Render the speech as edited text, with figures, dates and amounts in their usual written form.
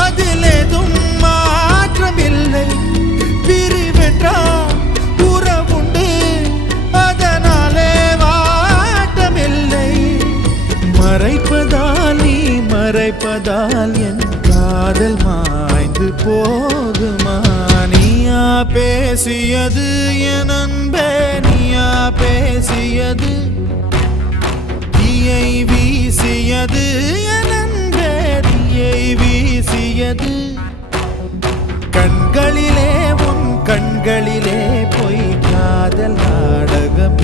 அதில் எதுவும் மாற்றமில்லை. பிரிவென்றால் உறவுண்டு, அதனாலே வாட்டமில்லை. மறைப்பதால் நீ மறைப்பதால் என் காதல் மாய்ந்து போகுமா? நீயா பேசியது என் அன்பே, நீயா பேசியது, தீயை வீசியது என் அன்பே, தீயை வீசியது. கண்களிலே உன் கண்களிலே பொய் காதல் நாடகம்